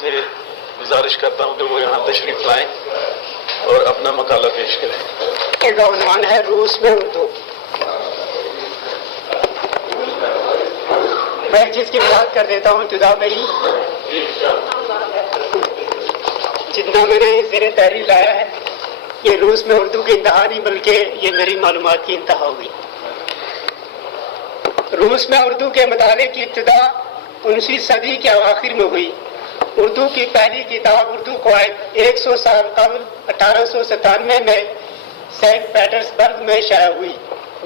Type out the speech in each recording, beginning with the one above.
سے گزارش کرتا ہوں کہ وہ یہاں تشریف لائیں اور اپنا مقالہ پیش کریں. اس کا عنوان ہے روس میں اردو. میں ایک چیز کی وضاحت کر دیتا ہوں ابتدا میں ہی. جتنا میں نے زیر تحریر لایا ہے یہ روس میں اردو کی انتہا نہیں بلکہ یہ میری معلومات کی انتہا ہوگی. روس میں اردو کے مطالعے کی ابتدا 19ویں صدی کے اواخر میں ہوئی. اردو کی پہلی کتاب اردو قواعد 100 سال قبل 1897 میں سینٹ پیٹرز برگ میں شائع ہوئی،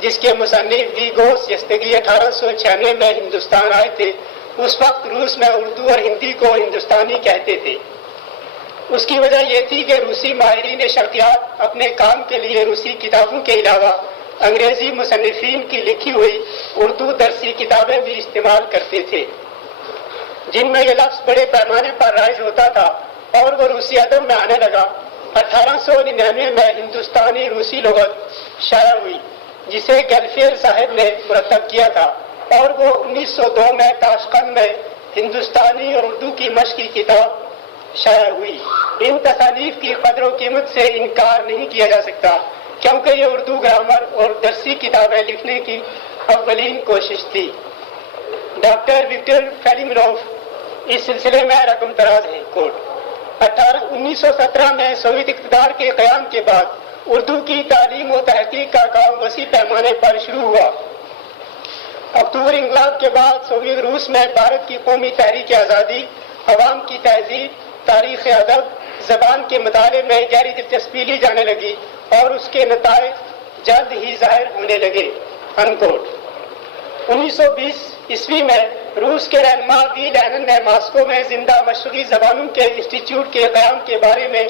جس کے مصنف ویگوس یستگی 1896 میں ہندوستان آئے تھے. اس وقت روس میں اردو اور ہندی کو ہندوستانی کہتے تھے. اس کی وجہ یہ تھی کہ روسی ماہرین شرقیات اپنے کام کے لیے روسی کتابوں کے علاوہ انگریزی مصنفین کی لکھی ہوئی اردو درسی کتابیں بھی استعمال کرتے تھے، جن میں یہ لفظ بڑے پیمانے پر رائج ہوتا تھا اور وہ روسی ادب میں آنے لگا. 1899 میں ہندوستانی روسی لغت شائع ہوئی جسے گیلفیر صاحب نے مرتب کیا تھا، اور وہ 1902 میں تاشقند میں ہندوستانی اور اردو کی مشق کی کتاب شائع ہوئی. ان تصانیف کی قدر و قیمت سے انکار نہیں کیا جا سکتا کیونکہ یہ اردو گرامر اور درسی کتابیں لکھنے کی اولین کوشش تھی. ڈاکٹر وکٹر فیلیمنوف اس سلسلے میں رقم تراز ہے. کوٹ 1917 میں سوویت اقتدار کے قیام کے بعد اردو کی تعلیم و تحقیق کا کام وسیع پیمانے پر شروع ہوا. اکتوبر انقلاب کے بعد سوویت روس میں بھارت کی قومی تحریک آزادی، عوام کی تہذیب، تاریخ ادب، زبان کے مطالعے میں گہری دلچسپی لی جانے لگی اور اس کے نتائج جلد ہی ظاہر ہونے لگے. انکوٹ 1920 عیسوی میں روس کے رہنما وی لینن نے ماسکو میں زندہ مشرقی زبانوں کے انسٹیٹیوٹ کے قیام کے بارے میں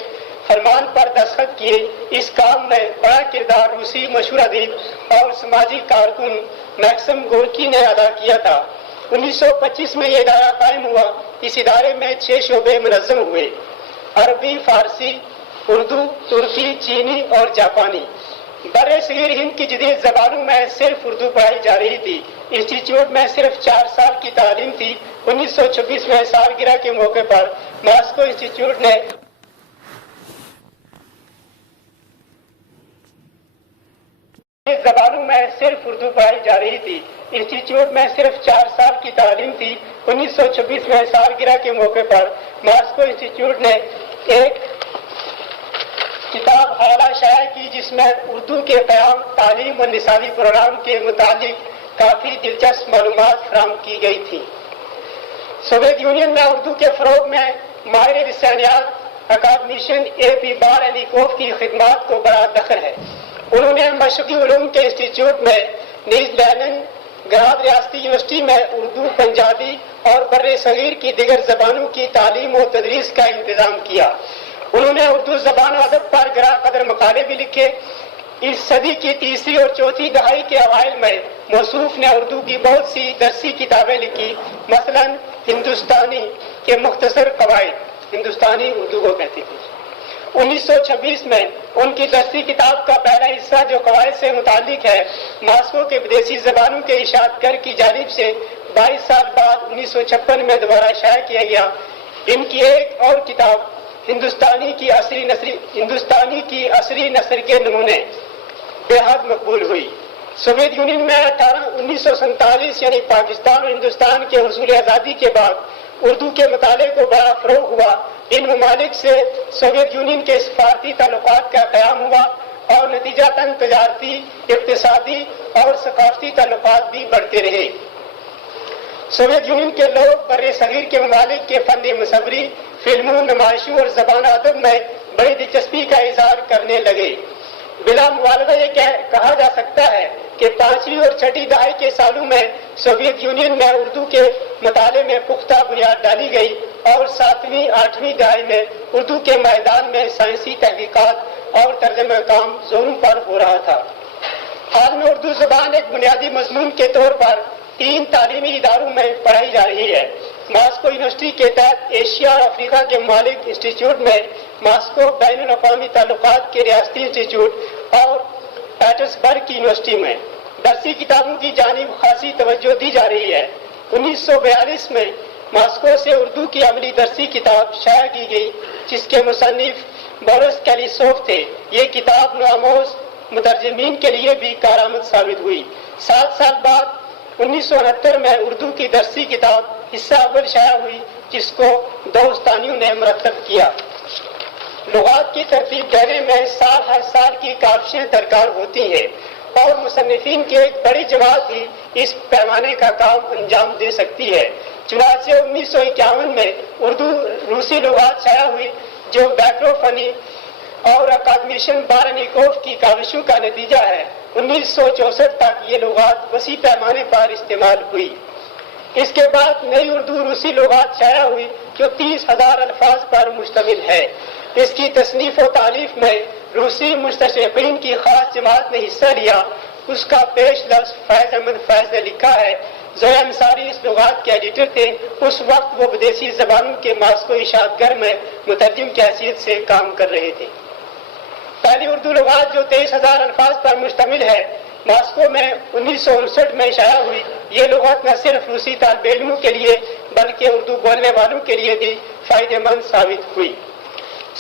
فرمان پر دستخط کیے. اس کام میں بڑا کردار روسی مشہور ادیب اور سماجی کارکن میکسم گورکی نے ادا کیا تھا. 1925 میں یہ ادارہ قائم ہوا. اس ادارے میں 6 شعبے منظم ہوئے: عربی، فارسی، اردو، ترکی، چینی اور جاپانی. بر صغیر ہند کی جدید زبانوں میں صرف اردو پڑھائی جا رہی تھی. انسٹیٹیوٹ میں صرف 4 سال کی تعلیم تھی. 1926 میں سالگرہ کے موقع پر ماسکو انسٹیٹیوٹ نے زبانوں میں صرف اردو پڑھائی جا رہی تھی. انسٹیٹیوٹ میں صرف 4 سال کی تعلیم تھی. 1926 میں سالگرہ کے موقع پر ماسکو انسٹیٹیوٹ نے ایک کتاب حوالہ شائع کی جس میں اردو کے قیام، تعلیم و نصابی پروگرام کے متعلق کافی دلچسپ معلومات فراہم کی گئی تھی. سوویت یونین میں اردو کے فروغ میں ماہر لسانیات اکادمیشین اے پی بارنیکوف کی خدمات کو بڑا دخل ہے. انہوں نے مشرقی علوم کے انسٹیٹیوٹ میں نیز لینن گراد ریاستی یونیورسٹی میں اردو، پنجابی اور بر صغیر کی دیگر زبانوں کی تعلیم و تدریس کا انتظام کیا. انہوں نے اردو زبان و ادب پر گراں قدر مقالے بھی لکھے. اس صدی کی تیسری اور چوتھی دہائی کے اوائل میں موصوف نے اردو کی بہت سی درسی کتابیں لکھی. مثلا ہندوستانی کے مختصر قواعد، ہندوستانی اردو کو کہتے تھے. 1926 میں ان کی درسی کتاب کا پہلا حصہ جو قواعد سے متعلق ہے ماسکو کے ودیسی زبانوں کے اشاعت گر کی جانب سے 22 سال بعد 1956 میں دوبارہ شائع کیا گیا. ان کی ایک اور کتاب ہندوستانی کی عصری نثر کے نمونے بے حد مقبول ہوئی. سوویت یونین میں 1947 یعنی پاکستان اور ہندوستان کے حصول آزادی کے بعد اردو کے مطالعے کو بڑا فروغ ہوا. ان ممالک سے سوویت یونین کے سفارتی تعلقات کا قیام ہوا اور نتیجتاً تجارتی، اقتصادی اور ثقافتی تعلقات بھی بڑھتے رہے. سوویت یونین کے لوگ بر صغیر کے ممالک کے فن مصوری، فلموں، نمائشوں اور زبان ادب میں بڑی دلچسپی کا اظہار کرنے لگے. بلا مبالغہ یہ کہا جا سکتا ہے کہ 5ویں اور 6ٹھی دہائی کے سالوں میں سوویت یونین میں اردو کے مطالعے میں پختہ بنیاد ڈالی گئی اور 7ویں 8ویں دہائی میں اردو کے میدان میں سائنسی تحقیقات اور ترجمہ کام زوروں پر ہو رہا تھا. حال میں اردو زبان ایک بنیادی مضمون کے طور پر 3 تعلیمی اداروں میں پڑھائی جا رہی ہے. ماسکو یونیورسٹی کے تحت ایشیا اور افریقہ کے ممالک انسٹیٹیوٹ میں، ماسکو بین الاقوامی تعلقات کے ریاستی انسٹیٹیوٹ اور پیٹرسبرگ کی یونیورسٹی میں درسی کتابوں کی جانب خاصی توجہ دی جا رہی ہے. 1942 میں ماسکو سے اردو کی عملی درسی کتاب شائع کی گئی جس کے مصنف بورس کیلیسوف تھے۔ یہ کتاب نوآموز مترجمین کے لیے بھی کارآمد ثابت ہوئی۔ 7 سال بعد 1969 میں اردو کی درسی کتاب حصہ اول شائع ہوئی جس کو دو استانیوں نے مرتب کیا۔ لغات کی ترتیب دینے میں ہر سال کی کاوشیں درکار ہوتی ہیں اور مصنفین کی ایک بڑی جماعت ہی اس پیمانے کا کام انجام دے سکتی ہے۔ چنانچہ 1951 میں اردو روسی لغات شائع ہوئی جو بیکرو فنی اور اکادمیشن بارانیکوف کی کاوشوں کا نتیجہ ہے۔ 1964 تک یہ لغات وسیع پیمانے پر استعمال ہوئی۔ اس کے بعد نئی اردو روسی لغات شائع ہوئی جو 30,000 الفاظ پر مشتمل ہے۔ اس کی تصنیف و تالیف میں روسی مستشرقین کی خاص جماعت نے حصہ لیا۔ اس کا پیش لفظ فیض احمد فیض نے لکھا ہے۔ زویا انصاری اس لغات کے ایڈیٹر تھے۔ اس وقت وہ بدیسی زبانوں کے ماسکو اشاعت گر میں مترجم کی حیثیت سے کام کر رہے تھے۔ پہلی اردو لغات جو 23,000 الفاظ پر مشتمل ہے ماسکو میں 1959 میں شائع ہوئی۔ یہ لغات نہ صرف روسی طالب علموں کے لیے بلکہ اردو بولنے والوں کے لیے بھی فائدہ مند ثابت ہوئی۔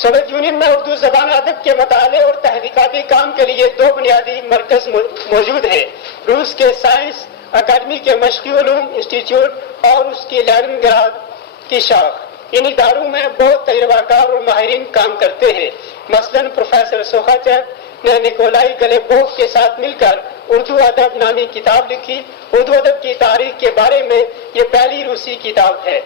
سوویت یونین میں اردو زبان ادب کے مطالعے اور تحقیقاتی کام کے لیے 2 بنیادی مرکز موجود ہیں۔ روس کے سائنس اکیڈمی کے مشقی علوم انسٹیٹیوٹ اور اس کی لیننگراڈ کی شاخ۔ ان اداروں میں بہت تجربہ کار اور ماہرین کام کرتے ہیں۔ مثلاً پروفیسر سوخاچیو نے نکولائی گلیبوف کے ساتھ مل کر اردو ادب نامی کتاب لکھی۔ اردو ادب کی تاریخ کے بارے میں یہ پہلی روسی کتاب ہے۔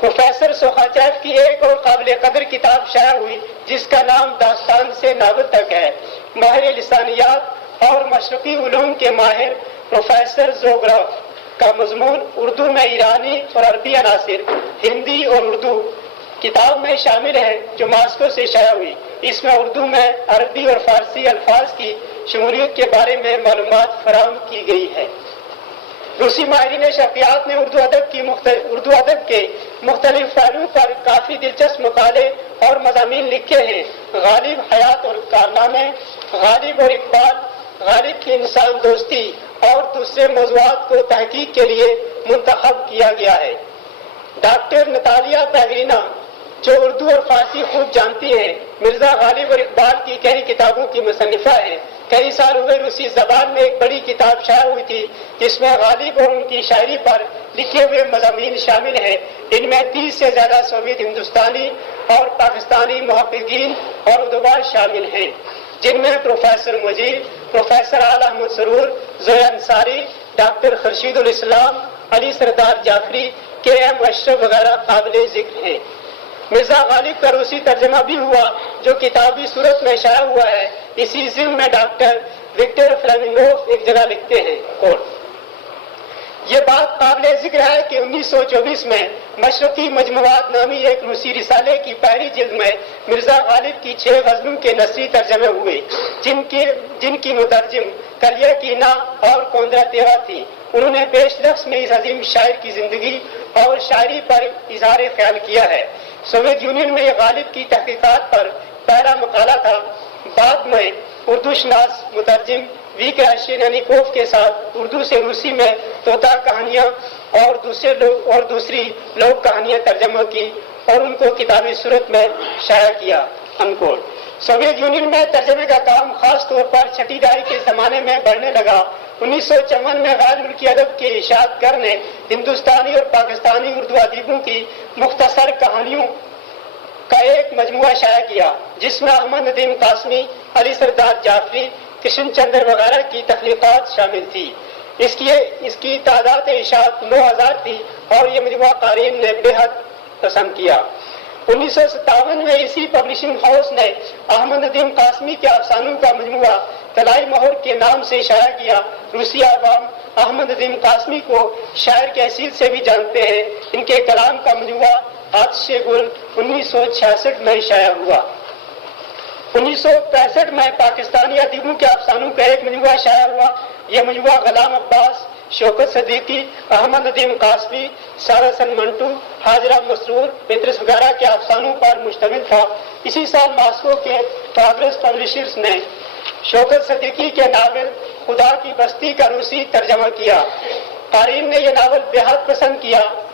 پروفیسر سوخاچیو کی ایک اور قابل قدر کتاب شائع ہوئی جس کا نام داستان سے ناول تک ہے۔ ماہر لسانیات اور مشرقی علوم کے ماہر پروفیسر زوگراف کا مضمون اردو میں ایرانی اور عربی عناصر ہندی اور اردو کتاب میں شامل ہے جو ماسکو سے شائع ہوئی۔ اس میں اردو میں عربی اور فارسی الفاظ کی شمولیت کے بارے میں معلومات فراہم کی گئی ہے۔ روسی ماہرین شرقیات نے اردو ادب کے مختلف پہلوؤں پر کافی دلچسپ مقالے اور مضامین لکھے ہیں۔ غالب حیات اور کارنامے، غالب اور اقبال، غالب کی انسان دوستی اور دوسرے موضوعات کو تحقیق کے لیے منتخب کیا گیا ہے۔ ڈاکٹر نتالیا پیگرینا جو اردو اور فارسی خوب جانتی ہیں مرزا غالب اور اقبال کی کئی کتابوں کی مصنفہ ہیں۔ کئی سال ہوئے روسی زبان میں ایک بڑی کتاب شائع ہوئی تھی جس میں غالب اور ان کی شاعری پر لکھے ہوئے مضامین شامل ہیں۔ ان میں 30 سے زیادہ سوویت ہندوستانی اور پاکستانی محققین اور ادبا شامل ہیں جن میں پروفیسر مجیر، پروفیسر اعلی احمد سرور، زویا انصاری، ڈاکٹر خورشید الاسلام، علی سردار جعفری، KM اشرف وغیرہ قابل ذکر ہیں۔ مرزا غالب کا روسی ترجمہ بھی ہوا جو کتابی صورت میں شائع ہوا ہے۔ اسی ضمن میں ڈاکٹر وکٹر فلیمنگوف ایک جگہ لکھتے ہیں یہ بات قابل ذکر ہے کہ 1924 میں مشرقی مجموعات نامی ایک روسی رسالے کی پہلی جلد میں مرزا غالب کی 6 غزلوں کے نثری ترجمے ہوئے جن کی مترجم کلیا کینا اور کوندراتیوا تھی۔ انہوں نے پیش لفظ میں اس عظیم شاعر کی زندگی اور شاعری پر اظہار خیال کیا ہے۔ سوویت یونین میں غالب کی تحقیقات پر پہلا مقالہ تھا۔ بعد میں اردو شناس مترجم وی کراشینیکوف کے ساتھ اردو سے روسی میں طوطا کہانیاں اور دوسری لوک کہانیاں ترجمہ کی اور ان کو کتابی صورت میں شائع کیا۔ سوویت یونین میں ترجمے کا کام خاص طور پر چھٹی دہائی کے زمانے میں بڑھنے لگا۔ 1954 میں غیر ملکی ادب کے اشاعت گر نے ہندوستانی اور پاکستانی اردو ادیبوں کی مختصر کہانیوں کا ایک مجموعہ شائع کیا جس میں احمد ندیم قاسمی، علی سردار جعفری، کرشن چندر وغیرہ کی تخلیقات شامل تھی۔ اس کی تعداد اشاعت 9000 تھی اور یہ مجموعہ قارئین نے بے حد پسند کیا۔ 1957 میں اسی پبلشنگ ہاؤس نے احمد ندیم قاسمی کے افسانوں کا مجموعہ طلائی مہر کے نام سے شائع کیا۔ روسی عوام احمد ندیم قاسمی کو شاعر کی حیثیت سے بھی جانتے ہیں۔ ان کے کلام کا مجموعہ آتش گل 1966 میں شائع ہوا۔ 1965 میں پاکستانی ادیبوں کے افسانوں کا ایک مجموعہ شائع ہوا۔ یہ مجموعہ غلام عباس، شوکت صدیقی، احمد ندیم قاسمی، سارا سن منٹو، حاجرہ مسرور، پیترس وغیرہ کے افسانوں پر مشتمل تھا۔ اسی سال ماسکو کے پروگریس پبلشرز نے شوکت صدیقی کے ناول خدا کی بستی کا روسی ترجمہ کیا۔ قارئین نے یہ ناول بے حد پسند کیا